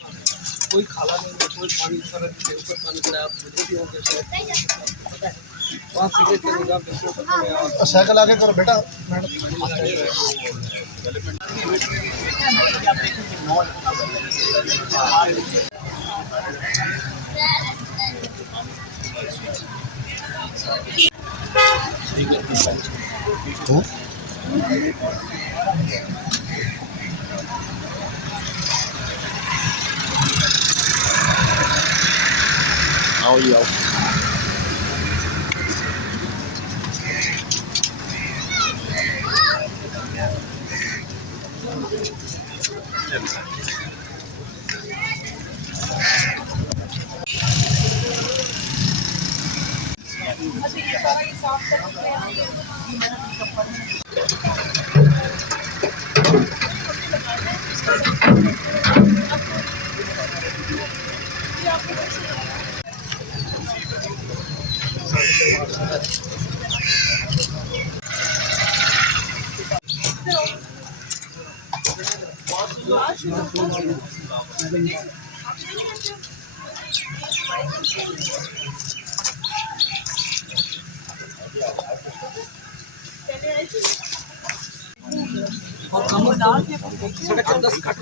कोई खाला नहीं है, कोई पानी सरक के ऊपर पानी पड़ा आप मुझे भी हो गया शायद पता है वहाँ सिगरेट के निगाह बिल्कुल पकड़े और साइकिल आगे करो बेटा मैडम आओ जी आओ और कम 10 कट